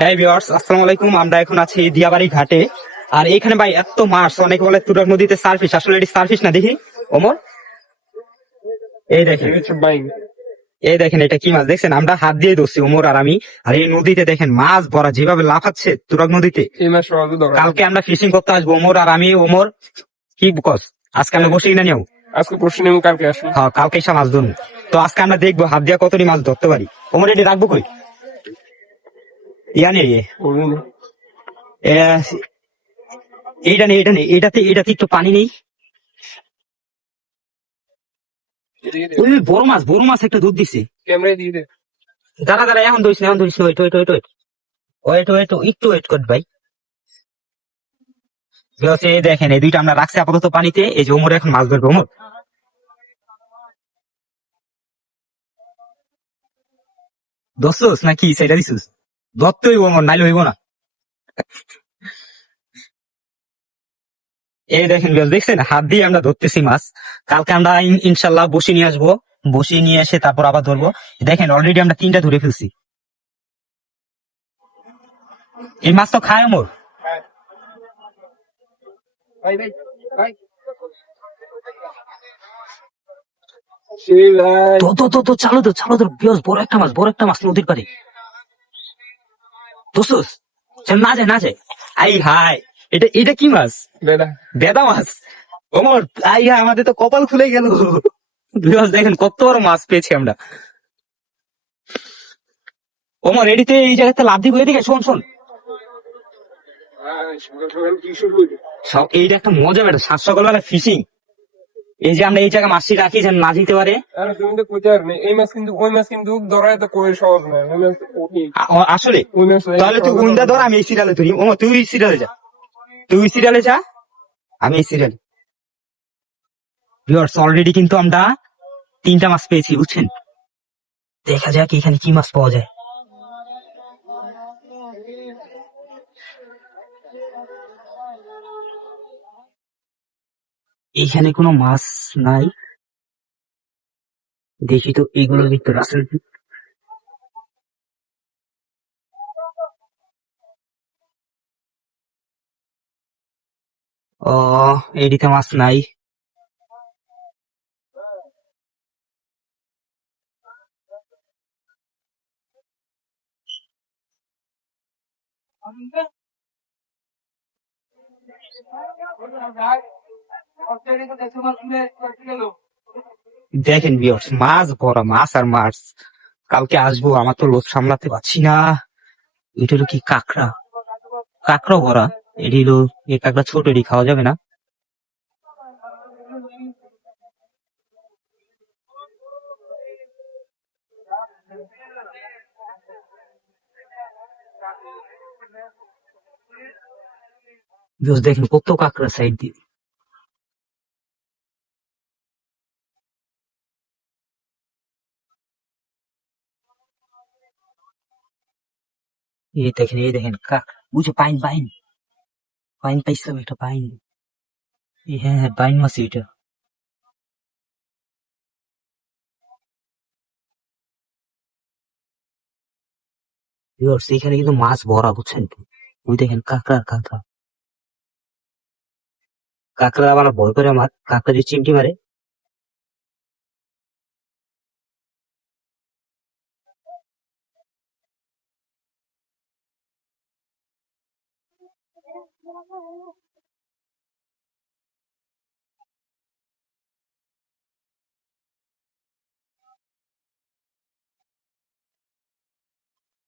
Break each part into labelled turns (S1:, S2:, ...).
S1: হ্যাঁ ভিউয়ার্স আসসালামু আলাইকুম। আমরা এখন আছি দিয়াবাড়ি ঘাটে। আর এখানে ভাই এত মাছ অনেকে বলে তুরাগ নদীতে সার্ফিস আসলে এটি সার্ফিস না দেখি। ওমর? এই দেখেন। এই দেখেন এটা কি মাছ? দেখছেন আমরা হাত দিয়ে ধরছি ওমর আর আমি। আর এই নদীতে দেখেন মাছ ভরা যেভাবে লাফাচ্ছে তুরাগ নদীতে। কালকে আমরা ফিশিং করতে আসব ওমর আর আমি। ওমর কি বকস? আজকে আমরা বসে কিনা নিও
S2: আজকে পরশু নেমে কালকে আসব।
S1: হ্যাঁ কালকে এসে মাছ ধরুন। তো আজকে আমরা দেখব হাত দিয়ে কতটি মাছ ধরতে পারি। ওমর এটি রাখব কই? ইয়া
S2: বলুন
S1: এ, এইটা নেই এটা নেই এটাতে এটাতে একটু পানি নেই। বড় মাছ বড় মাছ একটা দুধ দিছে। দাঁড়া দাঁড়া এখন ধরিস না এখন ধরিস wait wait wait wait. Wait একটু ওয়েট কর ভাই। এই দেখেন এই দুইটা আমরা রাখছি আপাতত পানিতে এই যে ওমর এখন মাছ ধরবে ওমর। দোস্তস নাকি? সেটা দিছিস? দত্তই ওমর নাইলে হইব না। এই দেখেন দেখছেন? হাত দিয়ে আমরা ধরতেছি মাছ। কালকে আমরা ইনশাল্লাহ বসে নিয়ে আসব। বসে নিয়ে এসে তারপর আবার ধরবো। দেখেন অলরেডি আমরা তিনটা ধরে ফেলছি। এই মাছ তো খায় মোর তো তো তো চালো তো চালো তো বিয়াস বড় একটা মাছ বড় একটা মাছ নদীর পারে চল না যায় না যায় আই হাই এটা এটা কি মাছ?
S2: বেদা।
S1: মাছ? ওমর আই হাই আমাদের তো কপাল খুলে গেল। দেখেন কত বড় মাছ পেয়েছি আমরা। ওমর এডিতে এই জায়গাতে লাভ দিব এদিকে শোন শোন? সব এইটা একটা মজা বেটা। সাত সকালবেলা ফিশিং এই যে আমরা এই জায়গায় মাছটি রাখি যেন না দিতে পারে।
S2: আরে তুমি তো কইতে পারবে এই মাছ কিন্তু ওই মাছ কিন্তু ধরা এত কই সহজ নয় ওই মাছ ওই-
S1: আ- ও- আসলে তাহলে তুই উন্দা ধর আমি এই সিরিয়ালে ধরি। ও তুই এই সিরিয়ালে যা। তুই এই সিরিয়ালে যা। আমি এই সিরিয়ালে ভিউয়ার্স অলরেডি কিন্তু আমরা তিনটা মাছ পেয়েছি বুঝছেন? দেখা যাক এখানে কি মাছ পাওয়া যায়। এইখানে কোনো মাছ নাই। দেখি তো এইগুলোর ভিতরে আসলে ও এদিকে মাছ নাই। দেখেন বিয়ার্স মাছ ভরা, মাছ আর মাছ। কালকে আসব, আমার তো লোভ সামলাতে পারছি না। এটা কি কাঁকড়া? কাঁকড়া ভরা। এটি হলো, এই কাঁকড়া ছোট, এটি খাওয়া যাবে না। দেখেন কত কাঁকড়া সাইড দিয়ে। এই দেখেন এই দেখেন, কাক বুঝো পাইন পাইন। পাইন পাইছিলাম একটা পাইন। হ্যাঁ হ্যাঁ পাইন মাছ এটা। এখানে কিন্তু মাছ ভরা, বুঝছেন? ওই দেখেন, কাঁকড়া কাঁকড়া। কাঁকড়া আবার ভয় করে আমার, কাঁকড়া যে চিমটি মারে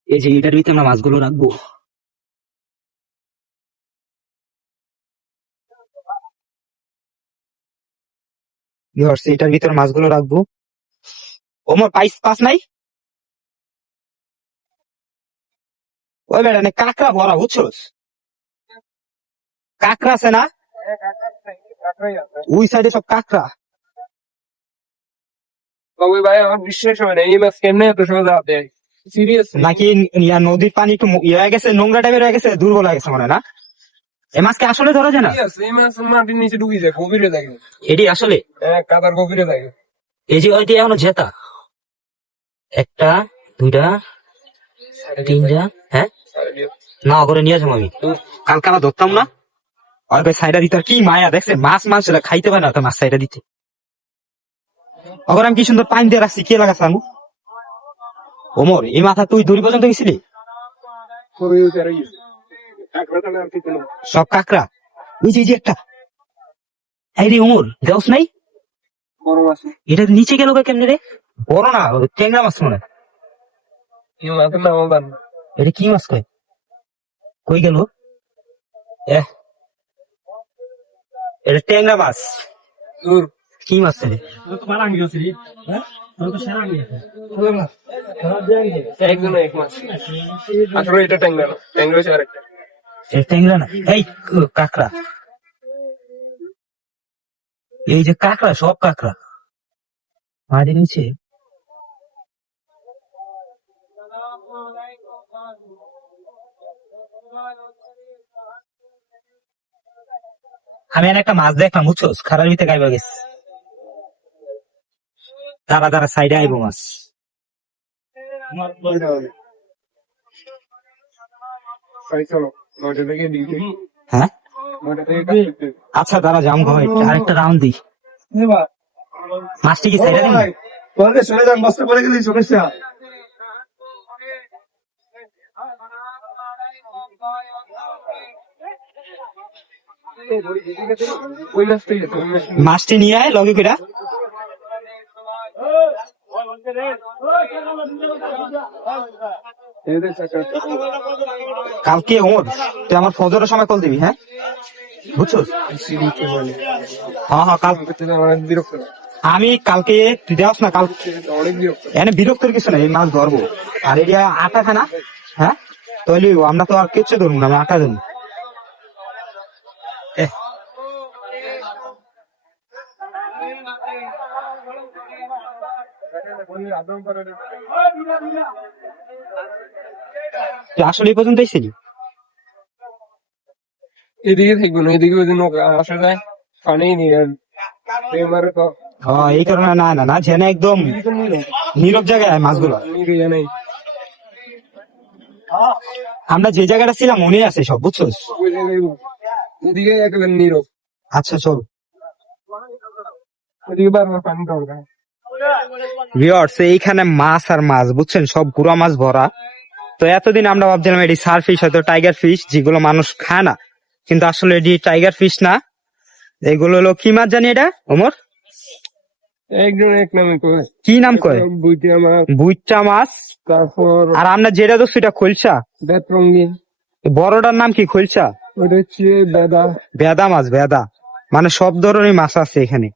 S1: এই যে এটার ভিতরে আমরা মাছগুলো রাখব। এটার ভিতরে মাছগুলো রাখব। পাইস, পাস নাই? ওই বেটা কাঁকড়া ভরা, বুঝছোস? কাঁকড়া আছে না? ওই সাইডে সব কাঁকড়া।
S2: তবে ভাই আমার বিশ্বাস না এই মাছ কেমনে এত সহজে হাতে সিরিয়াস
S1: নাকি নদীর পানি একটু ইয়ে হয়ে গেছে নোংরা টাইপের হয়ে গেছে দুর্বল হয়ে গেছে মনে না? এ মাছকে আসলে ধরা যায় না?
S2: এই মাছ মাটির নিচে ডুবে যায় গভীরে থাকে।
S1: এটি আসলে?
S2: হ্যাঁ কাদার গভীরে থাকে।
S1: এই যে ওইটি এখনও জেতা। একটা দুইটা তিনটা হ্যাঁ? না করে নিয়ে যাব আমি। কালকে আবার ধরতাম না? আর ওই সাইডা দিতে কি মায়া দেখছে মাছ মাছ সেটা খাইতে পারে না তো মাছ সাইডা দিতে। অগর আমি কি সুন্দর পানি দিয়ে রাখছি কে লাগাছ আমি? ওমর এই মাথা তুই দূর পর্যন্ত গেছিলি? সব কাকড়া। এই যে একটা। এই রে ওমর দেওস নাই? এটা নিচে গেল কেমনে রে? বড় না ট্যাংরা মাছ মনে। এটা কি মাছ কয়? কই গেল? এহ এটা ট্যাংরা মাছ। কি মাছ রে
S2: ট্যাংরা
S1: এই কাঁকড়া। এই যে কাঁকড়া সব কাঁকড়া। মারি নিচে। আমি আর একটা মাছ দেখলাম বুঝছ খারাপ ভিতরে গাইবা গেছে। দাঁড়া দাঁড়া সাইডে আইবো মাছ। হ্যাঁ। আচ্ছা দাঁড়া যাম ঘর আরেকটা রাউন্ড দিই। মাছটি কি সাইডে দিন
S2: চলে যান বস্তা পরে গেলি সমস্যা ওই লাস্টে গেছে ওই লাস্টে
S1: মাছটি নিয়ে আয়, লগে কইরা কালকে ওর তুই আমার ফজরের সময় কল দিবি হ্যাঁ?
S2: বুঝছ
S1: হ্যাঁ হ্যাঁ কাল। আমি কালকে, তুই দেওয়াস না, কাল এনে বিরক্তর কিছু নাই, এই মাছ ধরবো। আর এটা আটা খানা হ্যাঁ? তাহলে আমরা তো আর কিচ্ছু ধরবো না, আমি আটা ধরবো এহ, তুই আসলে এই পর্যন্ত এসেছিলি
S2: এদিকে থাকবে না এদিকে ওই যে নৌকা আসা যায় পানি নিয়ে
S1: হ্যাঁ এই কারণে না না না জেনে একদম নীরব জায়গায় মাছগুলো। আমরা যে জায়গাটা ছিলাম মনে আছে সব
S2: বুঝছ এদিকে একেবারে নীরব।
S1: আচ্ছা চল।
S2: ওদিকে বারবার পানি দরকার।
S1: ভিউয়ার্স এইখানে মাছ আর মাছ বুঝছেন? সব গুড়া মাছ ভরা। তো এতদিন আমরা ভাবছিলাম এটি সার ফিশ হয়তো টাইগার ফিশ যেগুলো মানুষ খায় না। কিন্তু আসলে এটি টাইগার ফিশ না। এগুলো হলো কি মাছ জানি এটা ওমর?
S2: একজন এক নামে কয়
S1: কি নাম কয় বুইচা মাছ।
S2: তারপর
S1: আর আমরা যেটা তো সেটা খোলসা। বড়টার নাম কি খোলসা?
S2: ওটা হচ্ছে দাদা
S1: বেদা মাছ বেদা। মানে সব ধরনের মাছ আছে এখানে।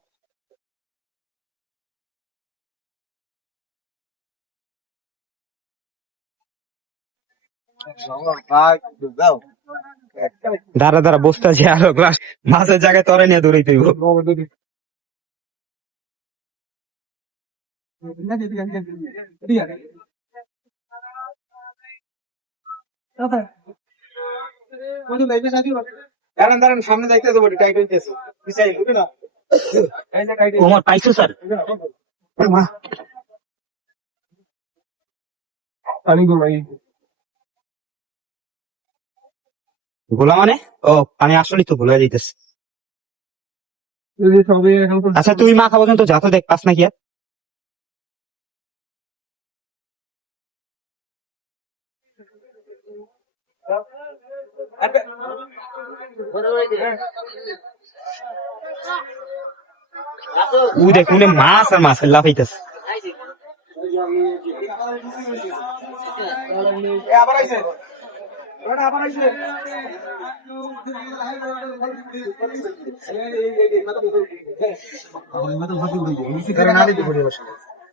S1: দাঁড়া দাঁড়া বসতে আছে আরও গ্লাস মাছের জায়গায় তরে নিয়ে দৌড়াই তুই
S2: দাঁড়ান দাঁড়ান সামনে দেখতে দেবো টাইট হইতেছে। পিছাই না? এই যে টাইট
S1: ওমর পাইছো স্যার?
S2: পানি ঘুমাই
S1: গোলা মানে? ও পানি আসলে তো ভুলে দিতেছে আচ্ছা তুই মাখা পর্যন্ত যা তো দেখ পাস নাকি আর? উ দেখ হয় মাছ আর মাছ লাফাইতেছে
S2: আবার আবার আইছে?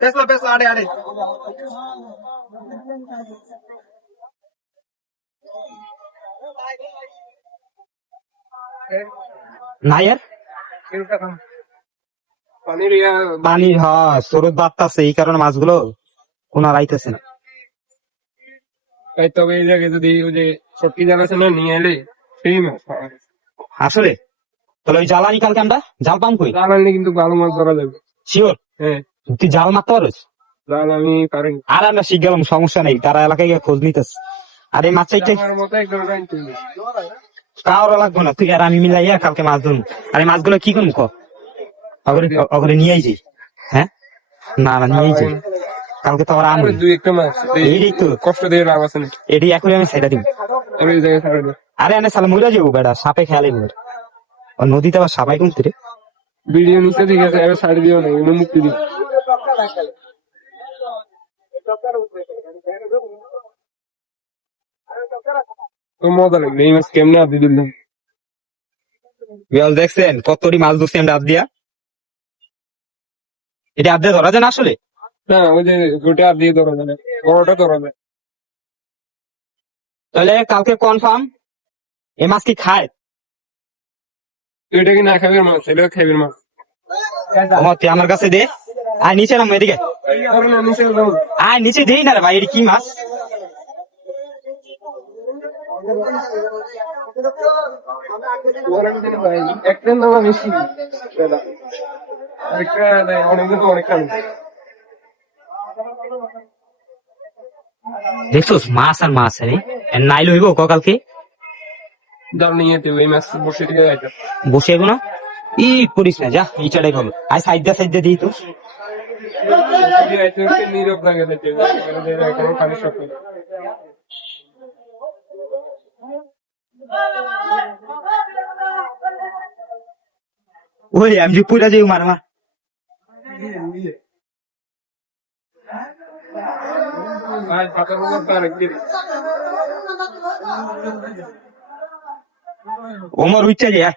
S2: পেছলা পেছলা আড়ে আড়ে।
S1: না আর
S2: পানির
S1: পানি হ্যাঁ স্রোত বাড়তাছে এই কারণে মাছগুলো কোন আর আইতেছে না।
S2: তাই তবে এই জায়গায় যদি ওই যে সত্যি জাল নিয়ে এলে সেই মাছ পাওয়া যায়।
S1: আসলে? তাহলে ওই জ্বালানি কালকে আমরা জাল পাম কই?
S2: জাল আনলে কিন্তু ভালো মাছ ধরা যাবে।
S1: শিওর
S2: হ্যাঁ।
S1: তুই জাল মারতে পারোস?
S2: না, আমি পারি
S1: আর আমরা শিখ গেলাম সমস্যা নেই তারা এলাকায় গিয়ে খোঁজ নিতেছে। আর এই মাছ চাইতে
S2: আমার মতো একদম জানতে হবে।
S1: কারও লাগবে না তুই আর আমি মিলাইয়া কালকে মাছ ধরুন আর এই মাছগুলো কি করব ক? অগরে অগরে নিয়েই যাই হ্যাঁ? না না নিয়েই যাই কালকে তো আনব।
S2: দুই একটা মাছ
S1: এই তো।
S2: কষ্ট দিয়ে লাভ আছে না
S1: এটি এখন আমি ছেড়ে দিব।
S2: আমি এই জায়গায় ছাড়ে দিই
S1: আরে এনে সালা মইরা যাব বেড়া সাপে খেয়ালে বেড়া আর নদীতে আবার সাপাই কমতে রে
S2: ভিডিও নিচে ঠিক আছে এবার ছাড়ে দিও না এগুলো মুক্তি দিই তো মজা লাগবে এই মাছ কেমনে আপনি দিলেন
S1: বিয়াল দেখছেন কতটি মাছ ধরছি আমরা আপ দিয়া? এটা আপ দিয়ে ধরা যায় না আসলে?
S2: না ওই যে গোটা আর দিয়ে ধরা যায় বড়টা ধরা যায়
S1: তাহলে কালকে কনফার্ম এ মাছ কি খায়?
S2: এটা কি না খাবির মাছ? এটা খাবির মাছ।
S1: তুই আমার কাছে দে। আয় নিচে নাম এদিকে।
S2: আরে নিচে
S1: দেই না রে ভাই এটা কি মাছ?
S2: একটা নাম একটা অনেক অনেক
S1: দেখছোস মাছ আর মাছ রে। নাইল হইব ক কালকে?
S2: জাল নিয়ে যেতে ওই মাছ বসে থেকে যাইতে
S1: বসে যাব না? ই করিস না যা ইটাটাই ভালো। আয় সাইড দা সাইড দা দিই তো
S2: নীরব লাগে খালি সব
S1: ওই আমি যে পুরা যাই মারমা
S2: ভাই পাতার উপর তার একদিন
S1: ওমর উচ্চা যে আয়।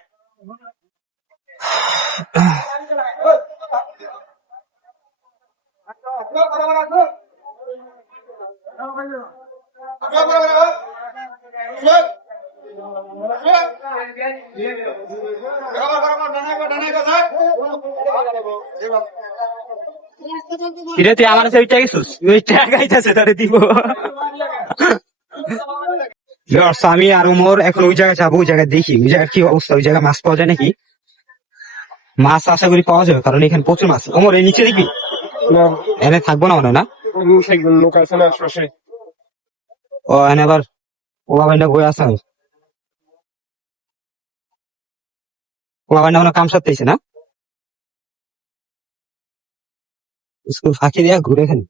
S1: কিরে তুই আমার কাছে ওইটা গেছিস? ওই টাকা আইতাছে তারে দিব। আমি আর উমর এখন ওই জায়গায় যাব ওই জায়গায় দেখি। ওই জায়গায় কি অবস্থা? ওই জায়গায় মাছ পাওয়া যায় নাকি? মাছ আশা করি পাওয়া যাবে কারণ এখানে প্রচুর মাছ। ওমর এই নিচে দেখবি? এনে থাকব না মনে না?
S2: একজন লোক আছে না আশপাশে।
S1: ও এনে আবার ও বাবা বই আসা ও বাবা কাম সারতেছে না? স্কুল ফাঁকি দেয়া ঘুরে খালি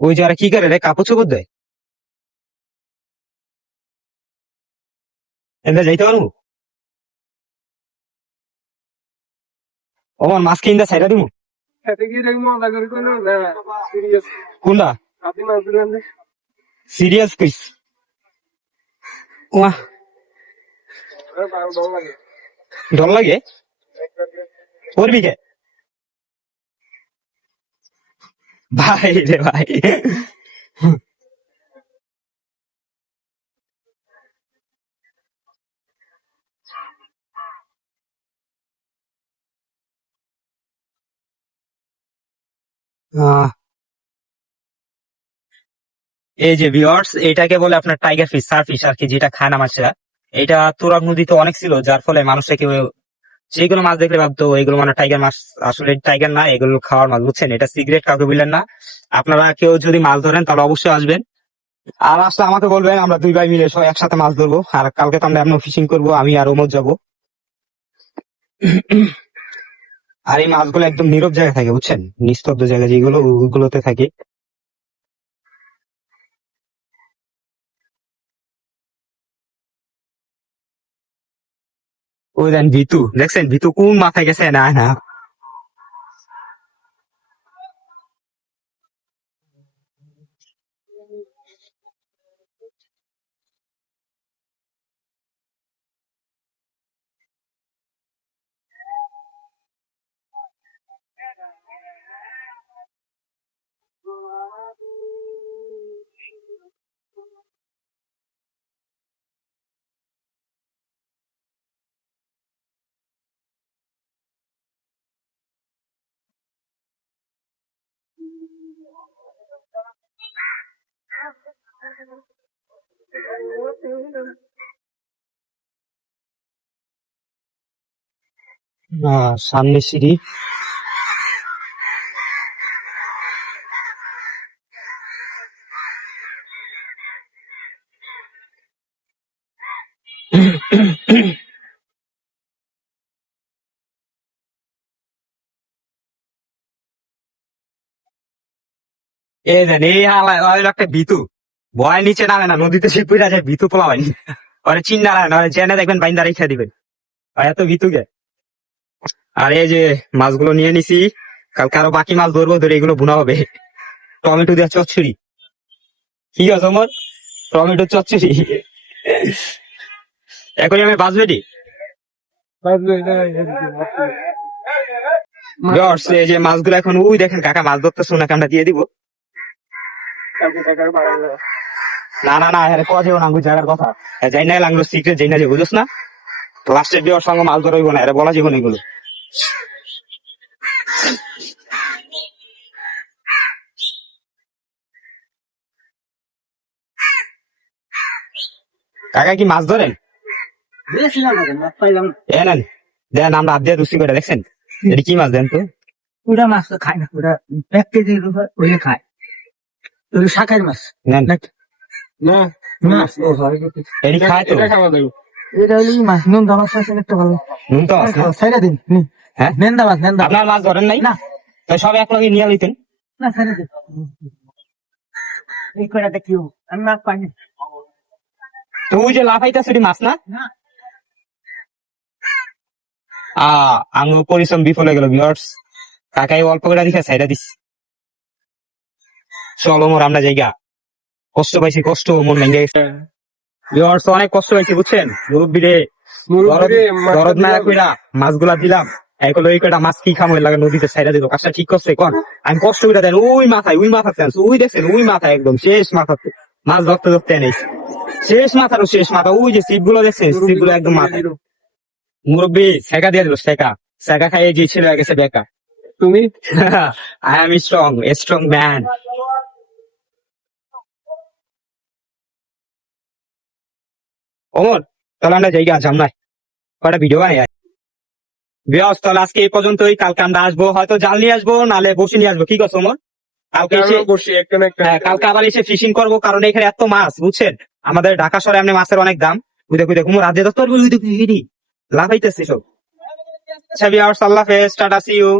S1: ওই যারা কি করে রে? কাপড় চোপড় দেয়? এনে যাইতে পারব? আমার মাছ কিনতে সাইডা দিব
S2: কোনো
S1: কোনটা? সিরিয়াস কইস। ওয়া ডর লাগে? করবি কে? ভাই রে ভাই। এই যে ভিওর্স এটাকে বলে আপনার টাইগার ফিশ সার ফিশ আর কি যেটা খায় না মাছেরা এটা তুরাগ নদীতে অনেক ছিল যার ফলে মানুষটা যেগুলো মাছ দেখলে ভাবতো, এগুলো মানে টাইগার মাছ। আসলে টাইগার না, এগুলো খাওয়ার মাছ, বুঝছেন? এটা সিগারেট কাউকে বললেন না। আপনারা কেউ যদি মাছ ধরেন, তাহলে অবশ্যই আসবেন। আর আসলে আমাকে বলবেন, আমরা দুই ভাই মিলে সব একসাথে মাছ ধরবো। আর কালকে তো আমরা এমন ফিশিং করব, আমি আর ওমর যাব। আর এই মাছগুলো একদম নীরব জায়গায় থাকে, বুঝছেন? নিস্তব্ধ জায়গা যেগুলো, ওগুলোতে থাকে। ওই দেন ভিতু দেখছেন ভিতু কোন মাথায় গেছে না না Nah, Sunny, sih, ini eh, jadi hal yang lalu-lalu kayak gitu. বয় নিচে নামে না নদীতে সে পুরা যায় বিতু পোলা হয়নি ওরে চিন্তা না জেনে দেখবেন বাইন্দা রেখে দিবেন আর এত বিতুকে আর এই যে মাছগুলো নিয়ে নিছি কালকে আরও বাকি মাছ ধরবো ধরে এগুলো বোনা হবে। টমেটো দিয়ে চচ্চড়ি। কি আছে আমার টমেটো চচ্চড়ি? এখন আমি নি Viewers, এই যে মাছগুলো এখন ওই দেখেন কাকা মাছ ধরতেছে ওনাকে আমরা দিয়ে দিব। না না না কজে না বুঝ জায়গার কথা। হ্যাঁ, যাই না লাগল সিক্রেট যাই না যে বুঝছ না? লাস্টের বিয়ের সঙ্গে ধরইব না আরে বলা জীবন এগুলো। কাকা কি মাছ ধরেন? এ নেন দেন আমরা হাত দিয়ে দুষ্টি করে দেখছেন? এটা কি মাছ দেন তো?
S3: পুরা মাছ তো খায় না পুরা এক কেজির উপর ওইটা খায়। শাকের মাছ।
S2: না।
S3: মাছ ও
S1: খায় তো।
S2: এটা খাওয়া যাবে
S3: এটা হলো মাছ নুন দামাস আছে একটা ভালো।
S1: নুন তো আছে না?
S3: দিন
S1: হ্যাঁ?
S3: নেন্দা মাছ নেন্দা।
S1: আপনার মাছ ধরেন নাই?
S3: না।
S1: তো সব এক লগে নিয়ে
S3: না দিন। এই আমি মাছ পাইনি।
S1: তো ওই যে লাফাইতা সেটি মাছ না?
S3: না।
S1: আ আঙ্গ পরিশ্রম বিফলে গেল ভিউয়ার্স কাকাই অল্প করে দেখে সাইডা দিস চলো মোর আমরা জায়গা কষ্ট পাইছি কষ্ট মন ভেঙে গেছে। ভিউয়ার্স অনেক কষ্ট পাইছি বুঝছেন? মুরব্বী রে দরদ না কইরা মাছগুলা দিলাম। এখন ওই কটা মাছ কি খামো লাগে নদীতে সাইডা দিল। কাজটা ঠিক করছে কোন? আমি কষ্ট করে দেন ওই মাথায় ওই মাথা দেন ওই দেখছেন ওই মাথায় একদম শেষ মাথা। মাছ ধরতে ধরতে এনেছি শেষ মাথারও শেষ মাথা ওই যে সিপগুলো দেখছেন সিপগুলো একদম মাথায়। মুরব্বী শেখা দিয়ে দিল শেখা শেখা খাইয়ে যে ছেলে হয়ে গেছে বেকা।
S2: তুমি?
S1: I am strong strong man Omar তাহলে আমরা জায়গা আছি আমরা কটা ভিডিও বানাই বিয়স তাহলে আজকে এই পর্যন্তই। কালকে আমরা আসব হয়তো জাল নিয়ে আসব নালে বসে নিয়ে আসব। কি করছ কালকে এসে
S2: একটা
S1: হ্যাঁ, কালকে আবার এসে ফিশিং করব কারণ এখানে এত মাছ বুঝছেন? আমাদের ঢাকা শহরে এমনি মাছের অনেক দাম। বুঝে বুঝে কুমোর রাজ্যে দশ পারব লাফাইতেছে সব। আচ্ছা বিয়ার্স আল্লাহ হাফেজ টাটা সি ইউ